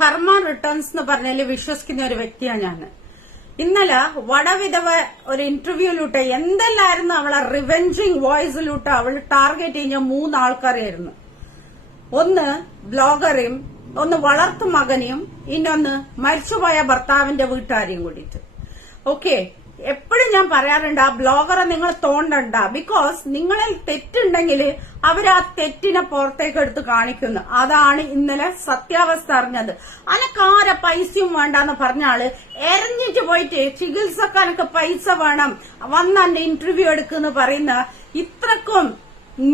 കർമ്മ റിട്ടേൺസ് എന്ന് പറഞ്ഞാൽ വിശ്വസിക്കുന്ന ഒരു വ്യക്തിയാണ് ഞാൻ. ഇന്നലെ വടവിധവ ഒരു ഇന്റർവ്യൂയിലൂട്ട് എന്തെല്ലായിരുന്നു അവളെ റിവെഞ്ചിങ് വോയിസിലൂട്ട് അവൾ ടാർഗറ്റ് ചെയ്യുന്ന 3 ആൾക്കാരായിരുന്നു. ഒന്ന് ബ്ലോഗറെയും, ഒന്ന് വളർത്തു മകനെയും, ഇന്നൊന്ന് മരിച്ചുപോയ ഭർത്താവിന്റെ വീട്ടുകാരെയും കൂടിയിട്ട്. ഓക്കെ, എപ്പോഴും ഞാൻ പറയാറുണ്ട് ആ ബ്ലോഗറെ നിങ്ങൾ തോണ്ടണ്ട. ബിക്കോസ് നിങ്ങളിൽ തെറ്റുണ്ടെങ്കിൽ അവർ ആ തെറ്റിനെ പുറത്തേക്ക് എടുത്ത് കാണിക്കുന്നു. അതാണ് ഇന്നലെ സത്യാവസ്ഥ അറിഞ്ഞത്. അനക്കാര പൈസയും വേണ്ടെന്ന് പറഞ്ഞ ആള് എറിഞ്ഞിട്ട് പോയിട്ട് ചികിത്സക്കാർക്ക് പൈസ വേണം വന്ന് എന്റെ ഇന്റർവ്യൂ എടുക്കുന്ന് പറയുന്ന ഇത്രക്കും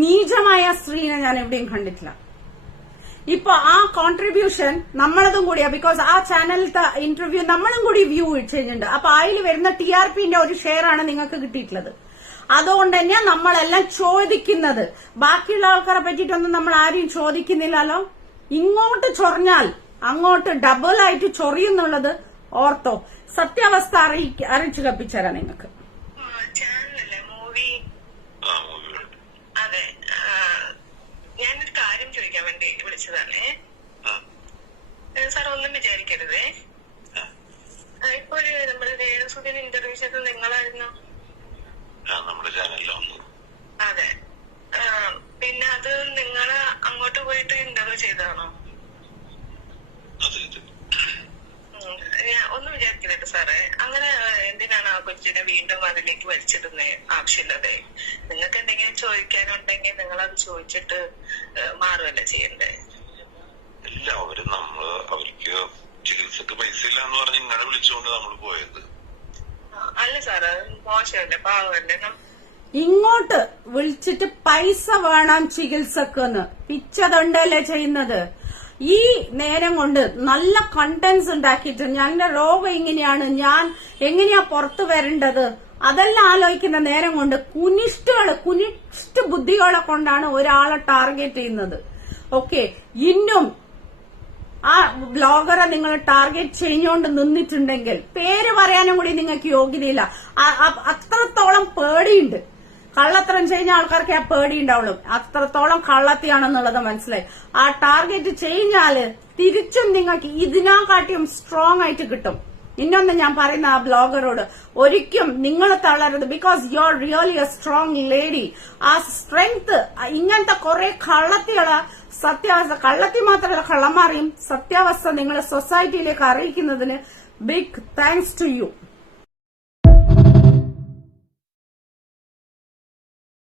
നീചമായ സ്ത്രീനെ ഞാൻ എവിടെയും കണ്ടിട്ടില്ല. ഇപ്പൊ ആ കോൺട്രിബ്യൂഷൻ നമ്മളതും കൂടിയാ. ബിക്കോസ് ആ ചാനലിലത്തെ ഇന്റർവ്യൂ നമ്മളും കൂടി വ്യൂ ചെയ്യുന്നുണ്ട്. അപ്പൊ അതിൽ വരുന്ന TRPന്റെ ഒരു ഷെയർ ആണ് നിങ്ങൾക്ക് കിട്ടിയിട്ടുള്ളത്. അതുകൊണ്ട് തന്നെ നമ്മളെല്ലാം ചോദിക്കുന്നത്. ബാക്കിയുള്ള ആൾക്കാരെ പറ്റിയിട്ടൊന്നും നമ്മൾ ആരെയും ചോദിക്കുന്നില്ലല്ലോ. ഇങ്ങോട്ട് ചൊറിഞ്ഞാൽ അങ്ങോട്ട് ഡബിൾ ആയിട്ട് ചൊറിയുന്നുള്ളത് ഓർത്തോ. സത്യാവസ്ഥ അറിയിച്ചു കപ്പിച്ചേരാ നിങ്ങൾക്ക്. ഞാനൊരു കാര്യം ചോദിക്കാൻ വേണ്ടി വിളിച്ചതാണേ സാർ, ഒന്നും വിചാരിക്കരുതേ. ഇപ്പൊ നമ്മുടെ രേണുസുധീൻ ഇന്റർവ്യൂ ചെയ്തത് നിങ്ങളായിരുന്നു. അതെ, പിന്നെ അത് നിങ്ങള് അങ്ങോട്ട് പോയിട്ട് ഇന്റർവ്യൂ ചെയ്തതാണോ? ഒന്നും വിചാരിക്കരുത് സാറേ. അങ്ങനെ എന്തിനാണ് ആ കൊച്ചിനെ വീണ്ടും അതിലേക്ക് വലിച്ചിടുന്നത്? ആവശ്യമില്ലതേ. നിങ്ങൾക്ക് എന്തെങ്കിലും ചോദിക്കാനുണ്ടെങ്കിൽ നിങ്ങൾ അത് ചോദിച്ചിട്ട് മാറുമല്ലേ ചെയ്യണ്ടേ? എല്ലാവരും അവർക്ക് ചികിത്സക്ക് പൈസ ഇല്ല എന്ന് പറഞ്ഞ് ഇങ്ങനെ വിളിച്ചുകൊണ്ട് നമ്മൾ പോയത്. അല്ല സാറ്, മോശമല്ലേ, പാവല്ലേ. ഇങ്ങോട്ട് വിളിച്ചിട്ട് പൈസ വേണം ചികിത്സക്കെന്ന് പിച്ചതുണ്ടല്ലേ ചെയ്യുന്നത്. ഈ നേരം കൊണ്ട് നല്ല കണ്ടന്റ്സ് ഉണ്ടാക്കിയിട്ട് ഞങ്ങളുടെ രോഗം ഇങ്ങനെയാണ്, ഞാൻ എങ്ങനെയാ പുറത്തു വരേണ്ടത്, അതെല്ലാം ആലോചിക്കുന്ന നേരം കൊണ്ട് കുനിഷ്ഠ ബുദ്ധികളെ കൊണ്ടാണ് ഒരാളെ ടാർഗറ്റ് ചെയ്യുന്നത്. ഓക്കെ, ഇന്നും ആ ബ്ലോഗറെ നിങ്ങൾ ടാർഗറ്റ് ചെയ്തുകൊണ്ട് നിന്നിട്ടുണ്ടെങ്കിൽ പേര് പറയാനും കൂടി നിങ്ങൾക്ക് യോഗ്യതയില്ല. അത്രത്തോളം പേടിയുണ്ട്. കള്ളത്തരം ചെയ്യുന്ന ആൾക്കാർക്ക് ആ പേടി ഉണ്ടാവുള്ളൂ. അത്രത്തോളം കള്ളത്തിയാണെന്നുള്ളത് മനസ്സിലായി. ആ ടാർഗറ്റ് കഴിഞ്ഞാല് തിരിച്ചും നിങ്ങൾക്ക് ഇതിനെക്കാട്ടിയും സ്ട്രോങ് ആയിട്ട് കിട്ടും. ഇന്നൊന്ന് ഞാൻ പറയുന്ന ആ ബ്ലോഗറോട്, ഒരിക്കലും നിങ്ങൾ തളരരുത്. Because you are really a strong lady. ആ സ്ട്രെങ്ത് ഇങ്ങനത്തെ കുറെ കള്ളത്തികളെ സത്യാവസ്ഥ, കള്ളത്തി മാത്രമല്ല കള്ളന്മാരെയും സത്യാവസ്ഥ നിങ്ങൾ സൊസൈറ്റിയിലേക്ക് അറിയിക്കുന്നതിന് ബിഗ് താങ്ക്സ് ടു യു.